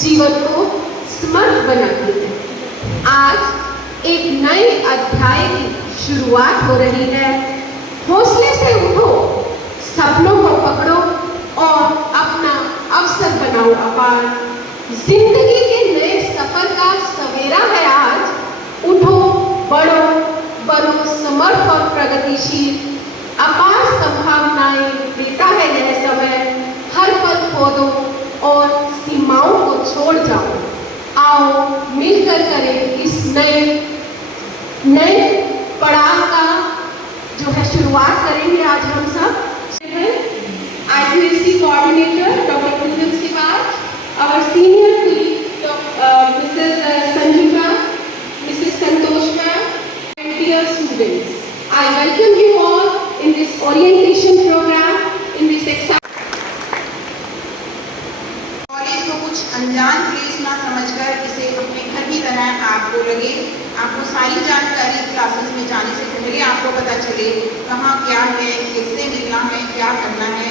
जीवन को समर्थ बनाती है। आज एक नए अध्याय की शुरुआत हो रही है। हौसले से उठो, सपनों को पकड़ो और अपना अवसर बनाओ अपार। जिंदगी के नए सफर का सवेरा है आज। उठो, बढ़ो, बनो समर्थ और प्रगतिशील। अपार संभावनाएं देता है यह समय। हर पल खोदो और सीमाओं को छोड़ जाओ। आओ मिलकर करें इस नए पड़ाव का जो है शुरुआत करेंगे आज हम सब। IQAC coordinator doctor Kundan Siwach, our senior colleague Mrs. Sanjita, Mrs. Santosh ma'am, and dear students, I welcome you all in this orientation program, in this exciting college को कुछ अनजान प्लेस ना समझकर इसे अपने घर की तरह आपको लगे। आपको सारी जानकारी क्लासेस में जाने से पहले आपको पता चले कहाँ क्या है, किससे मिलना है, क्या करना है।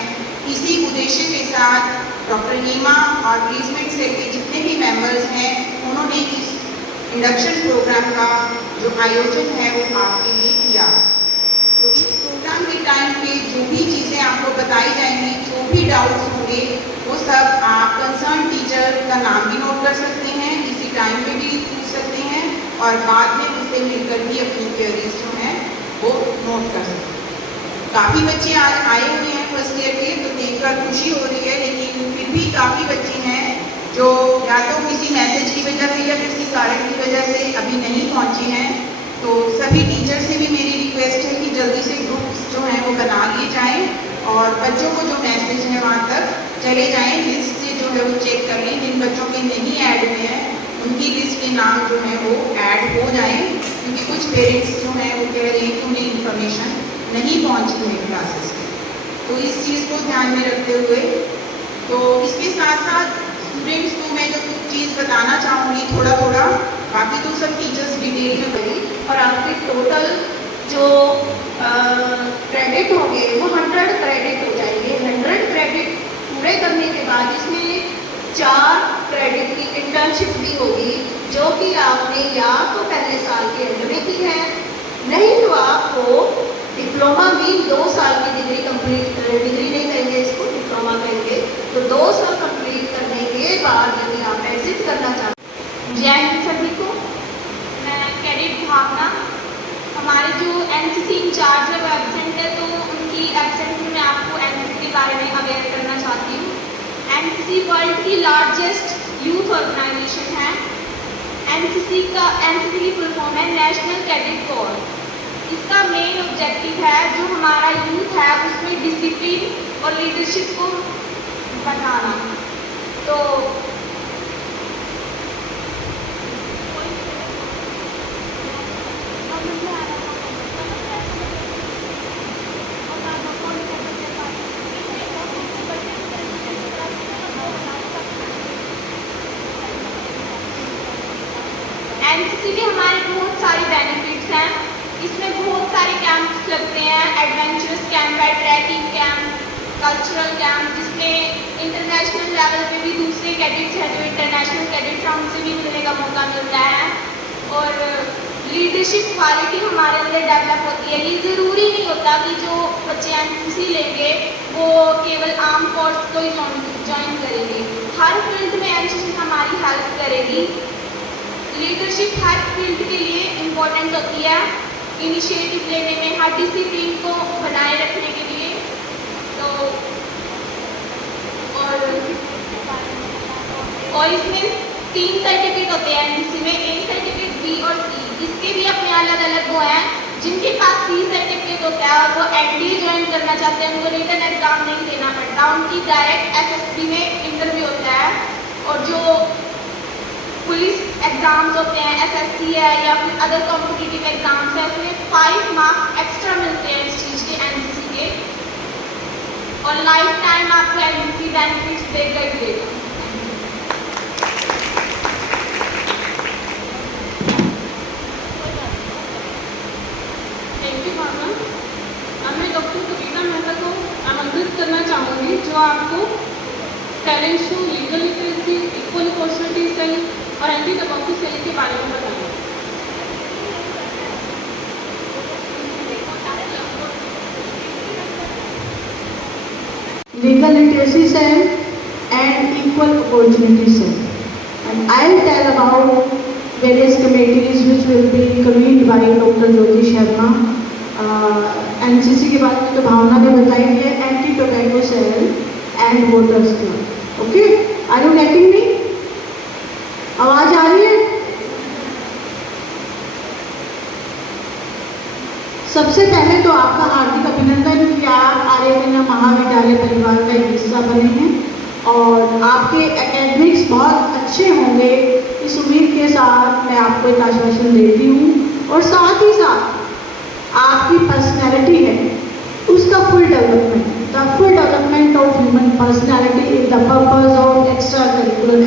इसी उद्देश्य के साथ डॉक्टर नीमा और प्लेसमेंट सेल के जितने भी मेंबर्स हैं उन्होंने इस इंडक्शन प्रोग्राम का जो आयोजन है वो आपके लिए किया। तो इस प्रोग्राम के टाइम पे जो भी चीज़ें आपको बताई जाएंगी, जो भी डाउट्स होंगे, वो सब आप कंसर्न टीचर का नाम भी नोट कर सकते हैं, इसी टाइम पे भी पूछ सकते हैं और बाद में उससे मिलकर भी अपनी क्वेरीज जो हैं वो नोट कर सकते हैं। काफ़ी बच्चे आज आए हुए हैं फर्स्ट ईयर के, तो देखकर खुशी हो रही है, लेकिन फिर भी काफ़ी बच्चे हैं जो या तो किसी मैसेज की वजह से या किसी कारण की वजह से अभी नहीं पहुँचे हैं। तो सभी टीचर से भी मेरी रिक्वेस्ट है कि जल्दी से ग्रुप्स जो हैं वो बना लिए जाएं और बच्चों को जो मैसेज है वहाँ तक चले जाएं। लिस्ट से जो है वो चेक कर लें, जिन बच्चों के नहीं ऐड हुए हैं उनकी लिस्ट के नाम जो है वो ऐड हो जाएं, क्योंकि कुछ पेरेंट्स जो हैं वो कह रहे हैं कि उन्हें इन्फॉर्मेशन नहीं पहुँची है क्लासेस में। तो इस चीज़ को ध्यान में रखते हुए, तो इसके साथ साथ स्टूडेंट्स को मैं जो कुछ चीज़ बताना चाहूँगी थोड़ा, बाकी तो सब टीचर्स डिटेल में करें। और आपके टोटल जो क्रेडिट होंगे वो 100 क्रेडिट हो जाएंगे। 100 क्रेडिट पूरे करने के बाद इसमें 4 क्रेडिट की इंटर्नशिप भी होगी, जो कि आपने या तो पहले साल के एंड में की है, नहीं तो आपको डिप्लोमा भी 2 साल की डिग्री नहीं कहेंगे इसको, डिप्लोमा कहेंगे। तो 2 साल कंप्लीट करने के बाद यदि आप एग्जिट करना चाहते हैं। जय हिंद सभी को। मैं कैडेट भावना, हमारे जो एनसीसी इंचार्ज है वो एब्सेंट है, तो उनकी एब्सेंट में मैं आपको एनसीसी के बारे में अवेयर करना चाहती हूँ। एनसीसी वर्ल्ड की लार्जेस्ट यूथ ऑर्गेनाइजेशन है। एनसीसी की फुल फॉर्म है नेशनल कैडेट कोर। इसका मेन ऑब्जेक्टिव है जो हमारा यूथ है उसमें डिसिप्लिन और लीडरशिप को बढ़ाना। तो एनसीसी के हमारे बहुत सारे बेनिफिट्स हैं। इसमें बहुत सारे कैंप्स लगते हैं, एडवेंचरस कैंप है, ट्रैकिंग कैंप, कल्चरल कैंप, जिसमें इंटरनेशनल लेवल पे भी दूसरे कैडेट्स हैं जो इंटरनेशनल कैडेट्स हैं उनसे भी मिलने का मौका मिलता है। और लीडरशिप क्वालिटी हमारे अंदर डेवलप होती है। ये ज़रूरी नहीं होता कि जो बच्चे एनसीसी लेंगे वो केवल आर्म फोर्स को ही ज्वाइन करेंगे। हर फील्ड में एनसीसी हमारी हेल्प करेगी। लीडरशिप हर फील्ड के लिए इम्पोर्टेंट होती है, इनिशिएटिव लेने में, हर डिसिप्लिन को बनाए रखने के लिए। तो और इसमें 3 सर्टिफिकेट होते हैं एनसीसी में, ए सर्टिफिकेट, बी और सी। इसके भी अपने अलग अलग वो हैं। जिनके पास सी सर्टिफिकेट होता है और वो एनडीए ज्वाइन करना चाहते हैं, उनको रिटन एग्जाम नहीं देना पड़ता, उनकी डायरेक्ट एसएसबी में इंटरव्यू होता है। और जो पुलिस एग्जाम्स होते हैं, एसएससी है या फिर अदर कॉम्पिटिटिव एग्जाम्स है, उसमें 5 मार्क्स एक्स्ट्रा मिलते हैं इस चीज़ के, एनसीसी के। और लाइफ टाइम आपको एनसीसी बेनिफिट्स देगा ही देगा। थैंक यू भावना। अब मैं डॉक्टर कविता मेहता को आमंत्रित करना चाहूँगी, जो आपको talent show, legal literacy, equal portion और एंटी टबैको सेल के बारे में बताएंगे। Legal literacy cell and equal opportunity cell. And I'll tell about various committees which will be convened by Dr. Jyoti Sharma. NCC के बारे में तो भावना ने बताई है, anti tobacco cell and voters club. Okay, are you getting me? आवाज आ रही है? सबसे पहले तो आपका हार्दिक अभिनंदन कि आप आर्यकन्या महाविद्यालय परिवार का एक हिस्सा बने हैं और आपके एकेडमिक्स बहुत अच्छे होंगे, इस उम्मीद के साथ मैं आपको एक आश्वासन देती हूँ। और साथ ही साथ आपकी पर्सनैलिटी है उसका full development, the full development of human personality is the purpose of extra curricular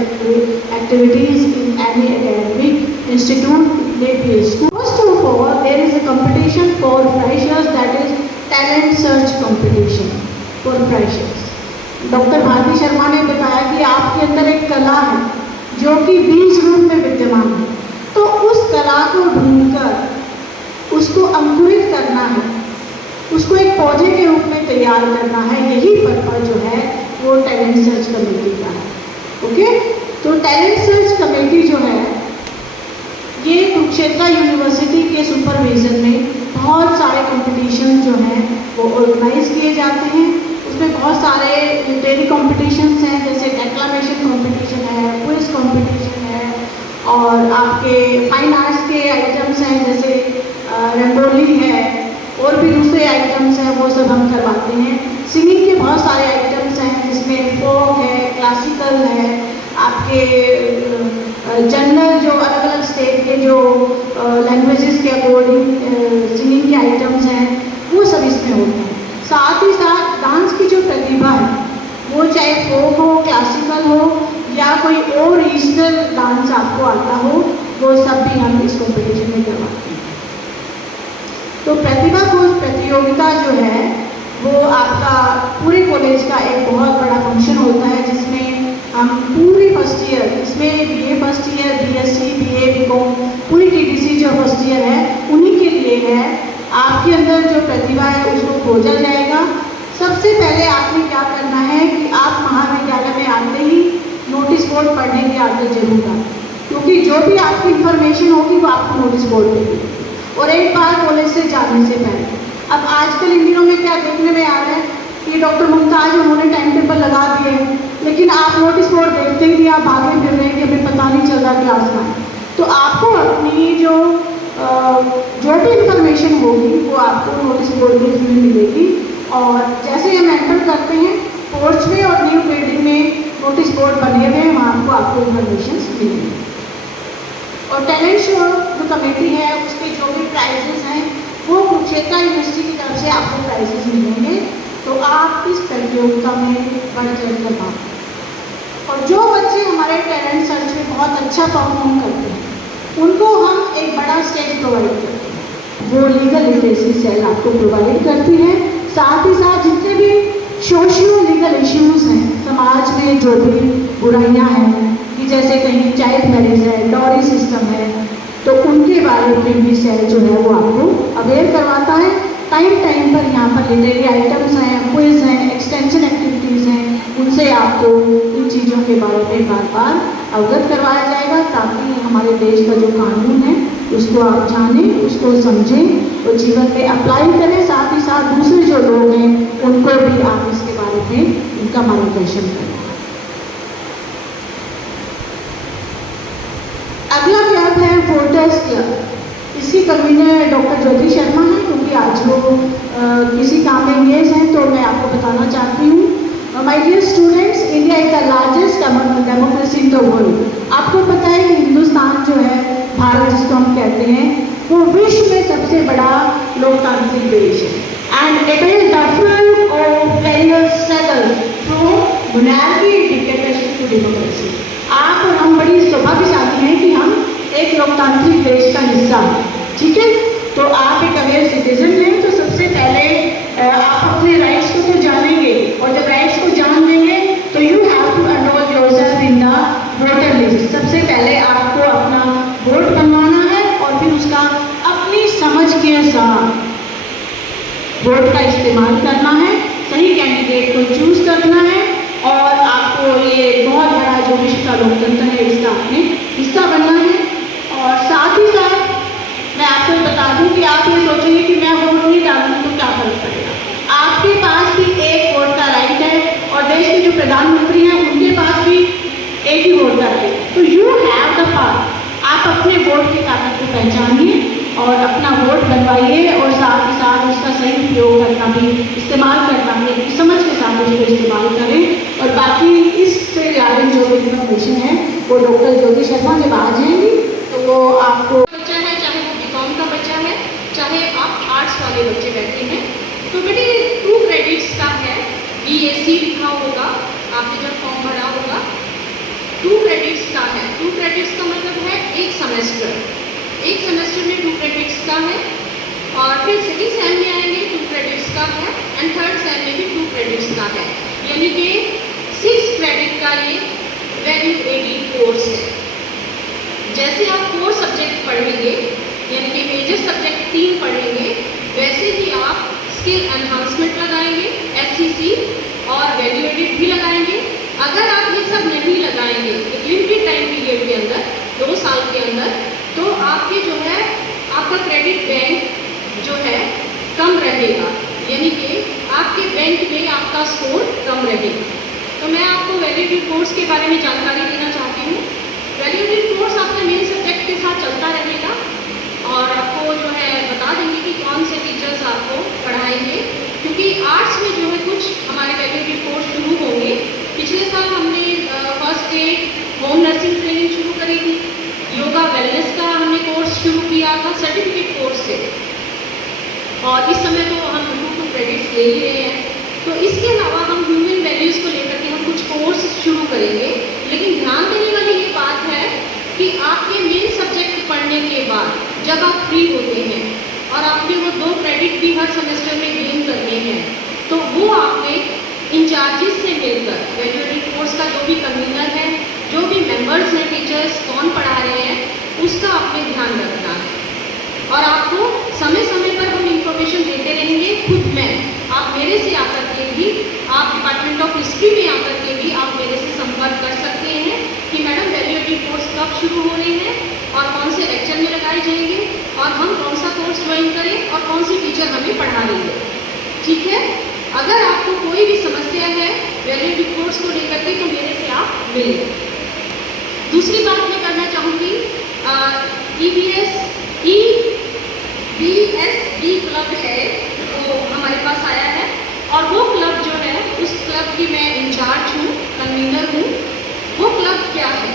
activities in any academic institute, may be a school. First of all, there is a competition for freshers, that is talent search competition for freshers. Doctor Bharti Sharma ने बताया कि आपके अंदर एक कला है जो कि बीज रूप में विद्यमान है, तो उस कला को ढूंढकर उसको अंकुरित करना है, उसको एक पौधे के रूप में तैयार करना है। यही पर्पज जो है वो टैलेंट सर्च कमेटी का है। ओके, तो टैलेंट सर्च कमेटी जो है ये कुरुक्षेत्र यूनिवर्सिटी के सुपरविजन में बहुत सारे कंपटीशन जो हैं वो ऑर्गेनाइज किए जाते हैं। उसमें बहुत सारे लिटरेरी कॉम्पिटिशन्स हैं, जैसे डेक्लामेशन कॉम्पिटिशन है, क्विज कॉम्पिटिशन है, और आपके फाइन आर्ट्स के आइटम्स हैं जैसे रंगोली है, और भी दूसरे आइटम्स हैं वो सब हम करवाते हैं। सिंगिंग के बहुत सारे आइटम्स हैं जिसमें फोक है, क्लासिकल है, आपके जनरल जो अलग अलग स्टेट के जो लैंग्वेजेस के अकॉर्डिंग सिंगिंग के आइटम्स हैं वो सब इसमें होते हैं। साथ ही साथ डांस की जो प्रतिभा है वो चाहे फोक हो, क्लासिकल हो या कोई और रीजनल डांस आपको आता हो, वो सब भी हम इस कॉम्पिटिशन में करवाते हैं। तो प्रतिभा खोज प्रतियोगिता जो है वो आपका पूरे कॉलेज का एक बहुत बड़ा फंक्शन होता है, जिसमें हम पूरी फर्स्ट ईयर, इसमें BA first year, BSc, BA, BCom, पूरी टीटीसी जो फर्स्ट ईयर है उन्हीं के लिए है। आपके अंदर जो प्रतिभा है उसको खोजा जाएगा। सबसे पहले आपने क्या करना है कि आप महाविद्यालय में आते ही नोटिस बोर्ड पढ़ने की आदत जरूर आए, क्योंकि जो भी आपकी इंफॉर्मेशन होगी वो आपको नोटिस बोर्ड देगी। और एक बार कॉलेज से जाने से पहले, अब आजकल इन दिनों में क्या देखने में आ रहा है कि डॉक्टर मुमताज उन्होंने टाइम टेबल लगा दिए हैं, लेकिन आप नोटिस बोर्ड देखते ही नहीं, आप भागे फिर रहे हैं कि हमें पता नहीं चल रहा क्लास में। तो आपको अपनी जो भी इंफॉर्मेशन होगी वो आपको नोटिस बोर्ड के थ्रू मिलेगी। और जैसे हम एंटर करते हैं पोर्च में और न्यू बिल्डिंग में नोटिस बोर्ड बने हुए हैं, वहाँ आपको इंफॉर्मेशन मिलेगी। और टैलेंट शो जो कमेटी है उसके जो भी प्राइजेस हैं वो कुरुक्षेत्र यूनिवर्सिटी की तरफ से आपको प्राइजेस मिलेंगे। तो आप इस प्रतियोगिता में बढ़ चढ़ कर भाग। और जो बच्चे हमारे टैलेंट सर्च में बहुत अच्छा परफॉर्म करते हैं उनको हम एक बड़ा स्टेज प्रोवाइड करते हैं, वो लीगल लिटरेसी सेल आपको प्रोवाइड करती है। साथ ही साथ जितने भी सोशियो लीगल इश्यूज़ हैं समाज में, जो भी बुराइयां हैं कि जैसे कहीं चाइल्ड मैरिज है, डॉरी सिस्टम है, तो उनके बारे में भी सेल जो है वो आपको अवेयर करवाता है। टाइम पर यहाँ पर लिटरेरी आइटम्स हैं, क्विज हैं, एक्सटेंशन एक्टिविटीज़ हैं, उनसे आपको इन चीज़ों के बारे में बार बार अवगत करवाया जाएगा, ताकि हमारे देश का जो कानून है उसको आप जानें, उसको समझें और जीवन में अप्लाई करें। साथ ही साथ दूसरे जो लोग हैं उनको भी आप इसके बारे में उनका मार्गदर्शन करें। अगला क्लब है वोटर्स क्लब। इसकी कन्वीनर डॉक्टर ज्योति शर्मा है, क्योंकि आज वो किसी काम में एंगेज हैं, तो मैं आपको बताना चाहती हूँ। My dear students, India is the largest democracy in the world. आपको पता है कि हिंदुस्तान जो है, भारत जिसको हम कहते हैं, वो विश्व में सबसे बड़ा लोकतांत्रिक देश है। And it is the field of various struggle from monarchy, dictatorship to democracy. आप और हम बड़ी सौभाग्यशाली हैं कि हम एक लोकतांत्रिक देश का हिस्सा है। ठीक है, तो आप एक अवेयर सिटीजन हैं, तो सबसे पहले आप अपने राइट्स को तो जानेंगे, और जब राइट्स को जान लेंगे तो you have to enroll yourself in the voter list. सबसे पहले आपको अनुसार वोट का इस्तेमाल करना है, सही कैंडिडेट को चूज करना है और आपको ये बहुत बड़ा जो विश्व का लोकतंत्र है इसका आपने हिस्सा बनना है। और साथ ही साथ मैं आपको ये बता दूं कि आप ये सोचेंगे कि मैं वोट नहीं डालूंगी तो क्या फर्क पड़ेगा। आपके पास भी एक वोट का राइट है और देश के जो प्रधानमंत्री हैं उनके पास भी एक ही वोट का राइट है। तो यू हैव द पावर। आप अपने वोट की ताकत को पहचानिए और अपना वोट बनवाइए और साथ ही साथ उसका सही उपयोग करना भी, इस्तेमाल करना भी अपनी समझ के साथ उसको इस्तेमाल करें। और बाकी इससे रिगार्डिंग जो इन्फॉर्मेशन है वो डॉक्टर ज्योति शर्मा जब आ जाएंगी तो वो आपको बच्चा है, चाहे वो बीकॉम का बच्चा है, चाहे आप आर्ट्स वाले बच्चे बैठे हैं, तो बेटे 2 क्रेडिट्स का है। BSc लिखा होगा, आपने जब फॉर्म भरा होगा, 2 क्रेडिट्स का है। 2 क्रेडिट्स का मतलब है एक सेमेस्टर में 2 क्रेडिट्स का है। और फिर सेकेंड सेम में आएंगे 2 क्रेडिट्स का है एंड थर्ड सेम में भी 2 क्रेडिट्स का है, यानी कि 6 क्रेडिट का ये वैल्यू एडेड कोर्स है। जैसे आप 4 सब्जेक्ट पढ़ेंगे, यानी कि मेजर सब्जेक्ट 3 पढ़ेंगे, वैसे ही आप स्किल एनहांसमेंट लगाएंगे, SCC और वैल्यू एडेड भी लगाएंगे। अगर आप ये सब नहीं लगाएंगे एक लिमिटेड टाइम पीरियड के अंदर, 2 साल के अंदर, तो आपके जो है आपका क्रेडिट बैंक जो है कम रहेगा, यानी कि आपके बैंक में आपका स्कोर कम रहेगा। तो मैं आपको वैल्यूएडेड कोर्स के बारे में जानकारी देना चाहती हूँ। वैल्यूएडेड कोर्स आपका मेन सब्जेक्ट के साथ चलता रहेगा और आपको जो है बता देंगे कि कौन से टीचर्स आपको पढ़ाएंगे, क्योंकि आर्ट्स में जो है कुछ हमारे वैल्यूएडेड कोर्स शुरू होंगे। पिछले साल हमने first aid, home nursing training शुरू करी थी, योगा वेलनेस का हमने कोर्स शुरू किया था सर्टिफिकेट कोर्स से, और इस समय तो हम 2 क्रेडिट्स ले ही रहे हैं। तो इसके अलावा हम ह्यूमन वैल्यूज़ को लेकर के हम कुछ कोर्स शुरू करेंगे। लेकिन ध्यान देने वाली ये बात है कि आपके मेन सब्जेक्ट पढ़ने के बाद जब आप फ्री होते हैं और आपने वो 2 क्रेडिट भी हर सेमेस्टर में गेन करने हैं, तो वो आपने इंचार्जेस से मिलकर वैल्यूएडेड कोर्स का जो भी कन्वीनर है, जो भी मेंबर्स हैं, टीचर्स कौन पढ़ा रहे हैं, उसका आपने ध्यान रखना है। और आपको समय समय पर हम इंफॉर्मेशन देते रहेंगे। खुद मैं, आप मेरे से आकर के भी, आप डिपार्टमेंट ऑफ हिस्ट्री में आकर के भी आप मेरे से संपर्क कर सकते हैं कि मैडम वैल्यूएडेड कोर्स कब शुरू हो रहे हैं और कौन से लेक्चर में लगाए जाएंगे और हम कौन सा कोर्स ज्वाइन करें और कौन सी टीचर हमें पढ़ा रही है। ठीक है, अगर आपको कोई भी समस्या है वैल्यूएडेड कोर्स को लेकर के तो मेरे से आप मिलें। दूसरी बात मैं करना चाहूँगी, EBSB क्लब है वो हमारे पास आया है और वो क्लब जो है उस क्लब की मैं इंचार्ज हूँ, कन्वीनर हूँ। वो क्लब क्या है,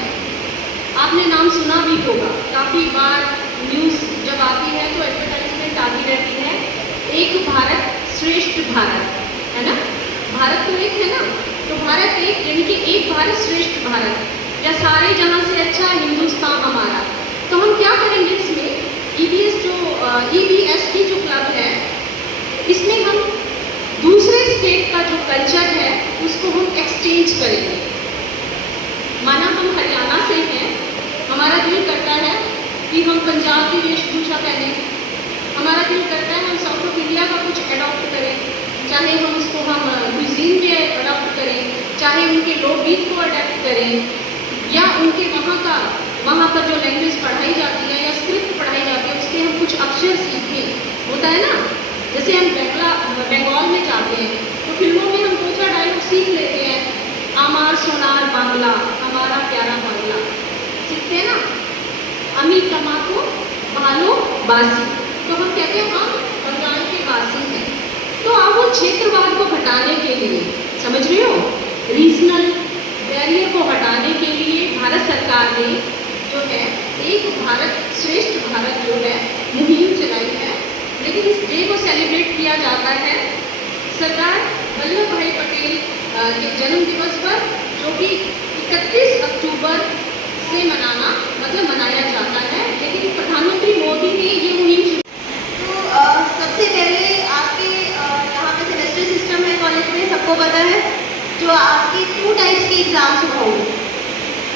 आपने नाम सुना भी होगा, काफ़ी बार न्यूज़ जब आती है तो एडवर्टाइजमेंट आती रहती है, एक भारत श्रेष्ठ भारत, है ना। भारत तो एक है ना, तो भारत एक, यानी कि एक भारत श्रेष्ठ भारत, या सारे जहाँ से अच्छा हिंदुस्तान हमारा। तो हम क्या करेंगे इसमें, EBSB जो क्लब है, इसमें हम दूसरे स्टेट का जो कल्चर है उसको हम एक्सचेंज करेंगे। माना हम हरियाणा से हैं, हमारा दिल करता है कि हम पंजाब की वेशभूषा पहने, हमारा दिल करता है हम साउथ ऑफ इंडिया का कुछ अडॉप्ट करें, चाहे हम उसको हम क्यूजीन में अडॉप्ट करें, चाहे उनके लोकगीत को अडॉप्ट करें, या उनके वहाँ पर जो लैंग्वेज पढ़ाई जाती है या स्क्रिप्ट पढ़ाई जाती है उसके हम कुछ अक्षर सीखें। होता है ना, जैसे हम बंगाल में जाते हैं तो फिल्मों में हम 2-4 डायलॉग सीख लेते हैं, आमार सोनार बांग्ला, हमारा प्यारा बांग्ला सीखते हैं ना, अमी तमाको भालो बासी, तो हम कहते हैं हम बंगाल के बासी हैं। तो आप वो क्षेत्रवाद को हटाने के लिए, समझ रहे हो, रीजनल बैरियर को हटाने के लिए भारत सरकार ने जो है एक भारत श्रेष्ठ भारत जो है मुहिम चलाई है। लेकिन इस डे को सेलिब्रेट किया जाता है सरदार वल्लभ भाई पटेल के जन्म दिवस पर, जो कि 31 अक्टूबर से मनाया जाता है। लेकिन प्रधानमंत्री मोदी ने ये मुहिम शुरू। तो सबसे पहले आपके यहाँ पे सेमेस्टर सिस्टम है कॉलेज में, सबको पता है, जो आपके 2 टाइप्स के एग्जाम्स होंगे।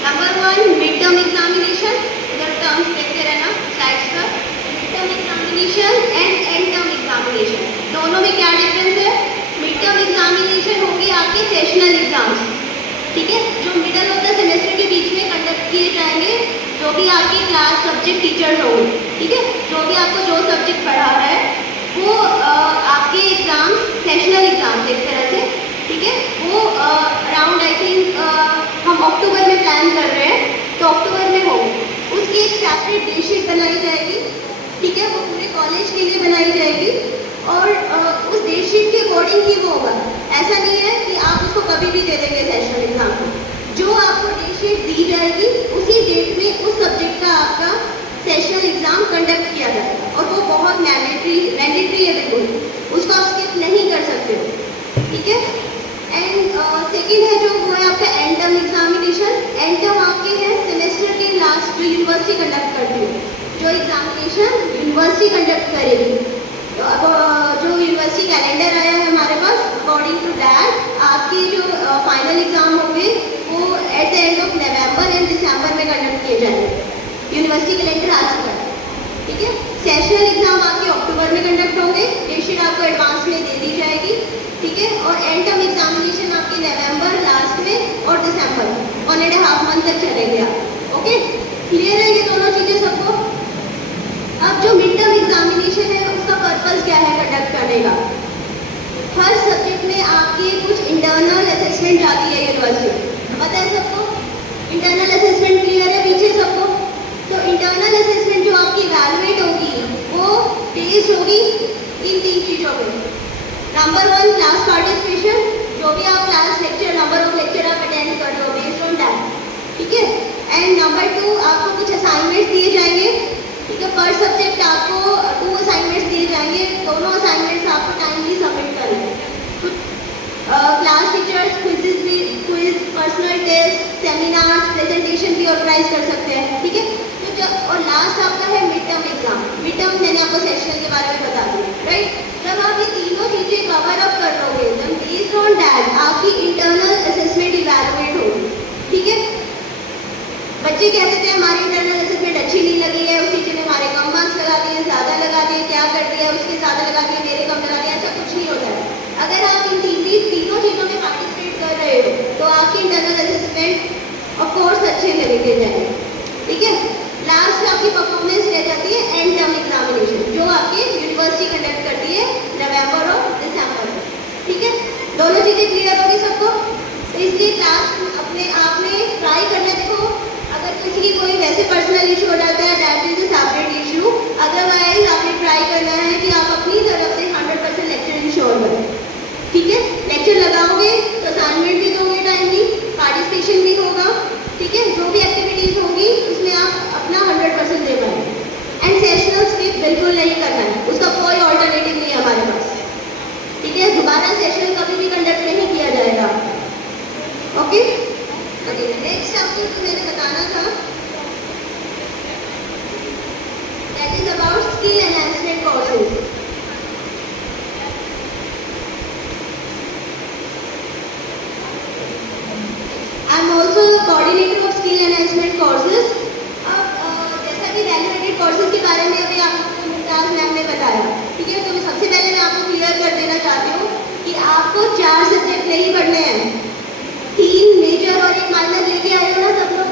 नंबर 1 मिड टर्म एग्जामिनेशन, इधर टर्म्स देखते रहना स्लाइड्स पर, मिड टर्म एग्जामिनेशन एंड आपके सेशनल एग्जाम्स, ठीक है, जो मिडल ऑफ द सेमेस्टर के बीच में कंडक्ट किए जाएंगे, जो भी आपके क्लास सब्जेक्ट टीचर्स होंगे, ठीक है, जो भी आपको जो सब्जेक्ट पढ़ा रहा है वो आपके एग्जाम्स सेशनल एग्जाम्स एक तरह से, ठीक है, वो अराउंड आई थिंक हम अक्टूबर में प्लान कर रहे हैं, तो अक्टूबर में होंगे। उसकी एक सेपरेट डे शीट बनाई जाएगी, ठीक है, वो पूरे कॉलेज के लिए बनाई जाएगी और उस डे शीट के अकॉर्डिंग ही वो होगा। ऐसा नहीं है कि आप उसको कभी भी दे देंगे सेशनल एग्जाम को। जो आपको डे शीट दी जाएगी उसी डेट में उस सब्जेक्ट का आपका सेशनल एग्जाम कंडक्ट किया जाएगा और वो बहुत मैंडेटरी है, बिल्कुल उसको आप स्किप नहीं कर सकते हो, ठीक है। एंड सेकेंड है जो वो है आपका and term examination. And term आपके हैं सेमेस्टर के लास्ट जो यूनिवर्सिटी कंडक्ट करती है, जो एग्जामिनेशन यूनिवर्सिटी कंडक्ट करेगी। तो अब जो यूनिवर्सिटी कैलेंडर आया है हमारे पास, अकॉर्डिंग टू दैट आपके जो फाइनल एग्जाम होंगे वो at the end of November and December में कंडक्ट किए जाएंगे। यूनिवर्सिटी कैलेंडर आ चुका है, ठीक है। सेशनल एग्जाम आपके अक्टूबर में कंडक्ट होंगे, डेट शीट आपको एडवांस में दे दी जाएगी, ठीक है। और एंड टर्म एग्जामिनेशन आपके नवंबर लास्ट में और दिसंबर 1.5 मंथ तक चलेंगे आप, ओके। क्लियर है ये दोनों चीज़ें सबको? अब जो मिड टर्म एग्जामिनेशन है उसका पर्पस क्या है कंडक्ट करने का? हर सब्जेक्ट में आपके कुछ इंटरनल असेसमेंट आती है यूनिवर्सिटी, पता है सबको? इंटरनल असेसमेंट क्लियर है पीछे सबको? तो इंटरनल असेसमेंट जो आपकी इवैल्यूएट होगी वो बेस्ड होगी इन 3 चीज़ों पे। नंबर 1 क्लास पार्टिसिपेशन, जो भी आप class lecture number of lecture आप अटेंड कर रहे हो बेस्ड ऑन दैट, ठीक है। एंड नंबर 2 आपको कुछ असाइनमेंट्स दिए जाएंगे, ठीक है। पर सब्जेक्ट आपको 2 असाइनमेंट्स दिए जाएंगे, दोनों असाइनमेंट्स आपको टाइमली सबमिट करने हैं। Class teachers quiz, personal test, seminars, presentation भी ऑर्गेनाइज कर सकते हैं, ठीक है। तो और लास्ट आपका है mid term exam. Mid term मैंने आपको सेशन के बारे में बता दिया, राइट। जब आप ये तीनों चीज़ें कवर अप कर लोगे, जब बेस्ड ऑन दैट आपकी इंटरनल असेसमेंट इवैल्यूएट होगी, ठीक है। बच्चे कहते थे हमारी इंटरनल असेसमेंट अच्छी नहीं लगी है, उस टीचर ने हमारे कम मार्क्स लगा दिए, ज़्यादा लगा दिए, क्या कर दिया, उसके ज़्यादा लगा दिए, मेरे कम लगा दिया, ऐसा कुछ नहीं होता है। अगर आप इन तीनों चीज़ों में पार्टिसिपेट कर रहे हो तो आपकी इंटरनल असेसमेंट ऑफ कोर्स अच्छे में लेके जाएंगे, ठीक है। लास्ट आपकी परफॉर्मेंस रह जाती है एंड टर्म एग्जामिनेशन, जो आपकी यूनिवर्सिटी कंडक्ट करती है नवंबर और दिसंबर में, ठीक है। दोनों चीज़ें क्लियर होगी सबको? तो इसलिए क्लास अपने आप में ट्राई करना। देखो अगर किसी की कोई वैसे पर्सनल इशू हो जाता है that is a separate issue, otherwise आपने ट्राई करना है कि आप अपनी तरफ से 100% लेक्चर इंश्योर करें, ठीक है। लेक्चर लगाओगे तो असाइनमेंट भी दोगे टाइमली, पार्टिसिपेशन भी होगा, ठीक है। जो भी एक्टिविटीज़ होगी उसमें आप अपना 100% दे पाएंगे। एंड सेशनल स्किप बिल्कुल नहीं करना है, उसका कोई ऑल्टरनेटिव नहीं है हमारे पास, ठीक है। दोबारा सेशन कभी भी कंडक्ट नहीं किया जाएगा, ओके। नेक्स्ट आपको जो मैंने बताना था that is about skill enhancement courses. I am also coordinator of skill enhancement courses. अब जैसा कि वैल्यू एडेड कोर्सेज के बारे में अभी आपको मुमताज मैम ने बताया, ठीक है। तो सबसे पहले मैं आपको क्लियर कर देना चाहती हूँ कि आपको 4 सब्जेक्ट नहीं पढ़ने हैं, 3 मेजर और 1 माइनर लेके आए हो ना सब लोग,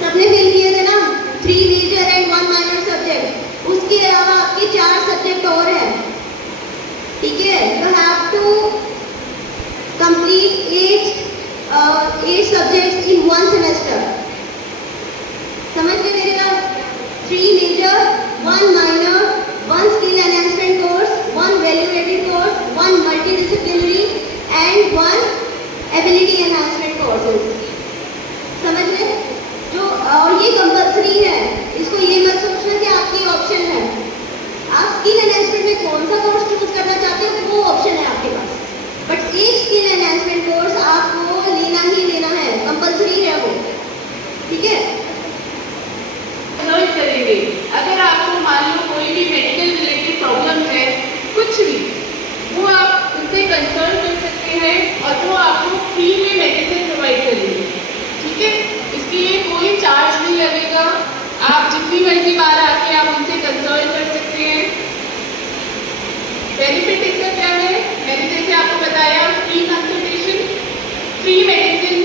सबने फिल किए थे ना, 3 मेजर एंड 1 माइनर सब्जेक्ट। उसके अलावा आपके 4 सब्जेक्ट और हैं, ठीक है। You have to complete 8 subjects in 1 semester. समझ में मेरे बात? 3 major, 1 minor, 1 skill enhancement course, 1 value added course, 1 multidisciplinary and 1 ability enhancement courses. समझ में? जो और ये कंपल्सरी है, इसको ये मत सोचना कि आपकी ऑप्शन है। आप स्किल एनहांसमेंट में कौन सा कोर्स चूज करना चाहते हो वो ऑप्शन है आपके पास, बट एक स्किल एनहांसमेंट कोर्स आपको लेना ही लेना है, कंपल्सरी है वो, ठीक है। सर्च करेंगे। अगर आपको मान लो कोई भी मेडिकल रिलेटेड प्रॉब्लम है, कुछ भी, वो आप उनसे कंसल्ट कर सकते हैं और वो आपको फ्री में मेडिसिन प्रोवाइड करेंगे, ठीक है। इसके लिए कोई चार्ज नहीं लगेगा, आप जितनी मर्जी बार आके आप उनसे कंसल्ट कर सकते हैं। बेनिफिट इसका क्या है? मैंने जैसे आपको बताया फ्री कंसल्टेशन फ्री मेडिसिन,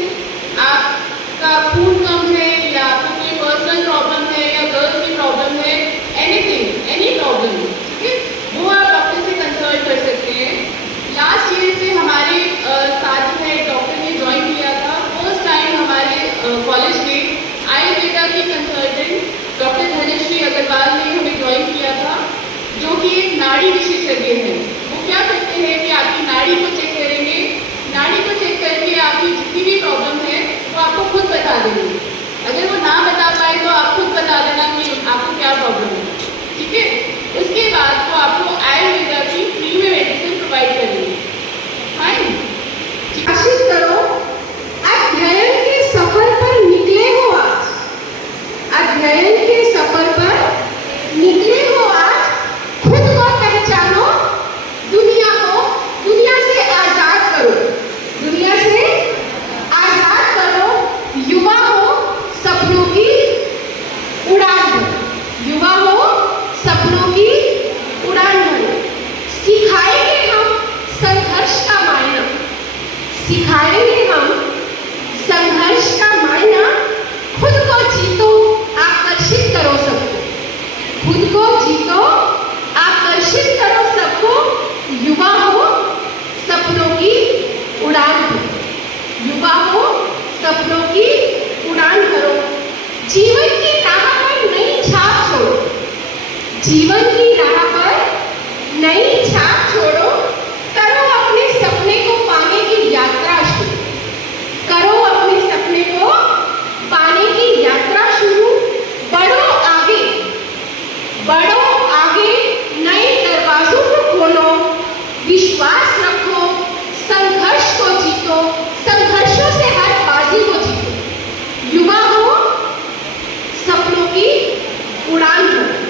आपका खून कम है या आपको कोई पर्सनल प्रॉब्लम है या गर्ल्स की प्रॉब्लम है, एनीथिंग, एनी प्रॉब्लम, ठीक है, वो आप डॉक्टर से कंसल्ट कर सकते हैं। लास्ट ईयर से हमारे साथ जो है डॉक्टर ने ज्वाइन किया था, फर्स्ट टाइम हमारे कॉलेज में आयुर्वेदा की कंसल्टेंट डॉक्टर धनश्री अग्रवाल ने हमें ज्वाइन किया था, जो कि एक नाड़ी विशेषज्ञ हैं। वो क्या करते हैं कि आपकी नाड़ी को चेक करेंगे, नाड़ी को चेक करके आपकी जितनी भी प्रॉब्लम है वो आपको खुद बता देंगे। अगर वो ना बता पाए तो आप खुद बता देना कि आपको क्या प्रॉब्लम है, ठीक है। उसके बाद वो आपको आयुर्वेदा की फ्री में मेडिसिन प्रोवाइड करेंगे। फाइन, आशिक करो, अध्ययन के सफर पर निकले हो आज, अध्ययन के सफर पर निकले हो आज, खुद को पहचानो, दुनिया से आजाद करो, दुनिया से आजाद करो, युवा हो, सपनों की उड़ान भरो, युवा हो, सपनों की उड़ान भरो। सिखाएंगे हम संघर्ष का मायना, सिखाएंगे हम संघर्ष का मायना, खुद को जीतो, आकर्षित करो सबको, खुद को जीतो, आकर्षित करो सबको, युवा हो, सपनों की उड़ान भरो, युवा हो, सपनों की उड़ान भरो। जीवन की राह पर नई छाप छोड़ो, जीवन की राह पर नई छाप छोड़ो, करो अपने सपने को पाने की यात्रा शुरू, करो अपने सपने को पाने की यात्रा शुरू, बढ़ो आगे, बढ़ो आगे, नए दरवाजों को खोलो, विश्वास रखो, संघर्ष को जीतो, संघर्षों से हर बाजी को जीतो, युवा हो, सपनों की उड़ान भरो।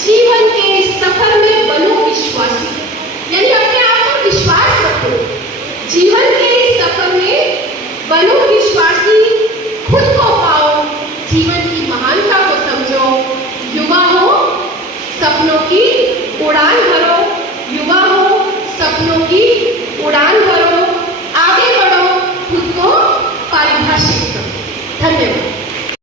जीवन के सफर में बनो विश्वासी, यानी अपने आप पर विश्वास रखो, जीवन के सफर में बनो विश्वासी, खुद को पाओ, जीवन की महानता को समझो, युवा हो, सपनों की उड़ान भरो, युवा हो, सपनों की उड़ान भरो।